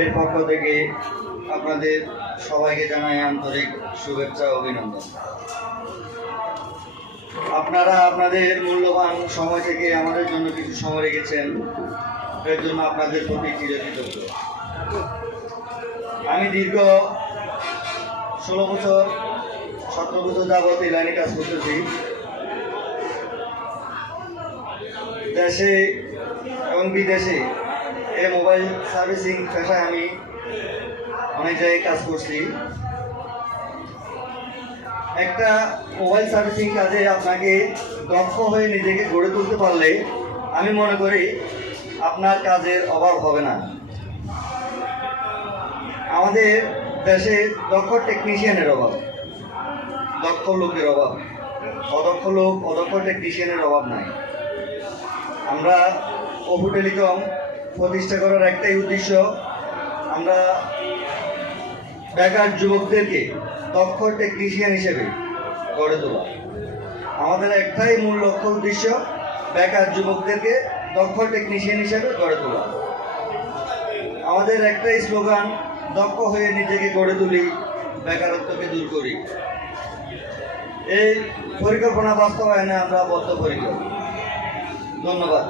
এর পক্ষ থেকে আপনাদের সবাইকে জানাই আন্তরিক শুভেচ্ছা অভিনন্দন। আপনারা আপনাদের মূল্যবান সময় থেকে আমাদের জন্য কিছু সময় রেখেছেন, এর জন্য আপনাদের প্রতি চিরকৃতজ্ঞ। আমি দীর্ঘ ষোলো বছর, সতেরো বছর যাবত এই লাইনে কাজ করতেছি। দেশে এবং বিদেশে এই মোবাইল সার্ভিসিং পেশায় আমি অনেক জায়গায় কাজ করছি। একটা মোবাইল সার্ভিসিং কাজে আপনাকে দক্ষ হয়ে নিজেকে গড়ে তুলতে পারলে আমি মনে করি আপনার কাজের অভাব হবে না। আমাদের দেশে দক্ষ টেকনিশিয়ানের অভাব। দক্ষ লোকের অভাব। অদক্ষ লোক, অদক্ষ টেকনিশিয়ানের অভাব নাই। আমরা অপু টেলিকম প্রতিষ্ঠা করার একটাই উদ্দেশ্য আমরা বেকার যুবকদেরকে দক্ষ টেকনিশিয়ান হিসেবে গড়ে তোলা। আমাদের একটাই মূল লক্ষ্য উদ্দেশ্য বেকার যুবকদেরকে দক্ষ টেকনিশিয়ান হিসেবে গড়ে তোলা। আমাদের একটাই স্লোগান, দক্ষ হয়ে নিজেকে গড়ে তুলি, বেকারত্বকে দূর করি। এই পরিকল্পনা বাস্তবায়নে আমরা বদ্ধপরিকর। ধন্যবাদ।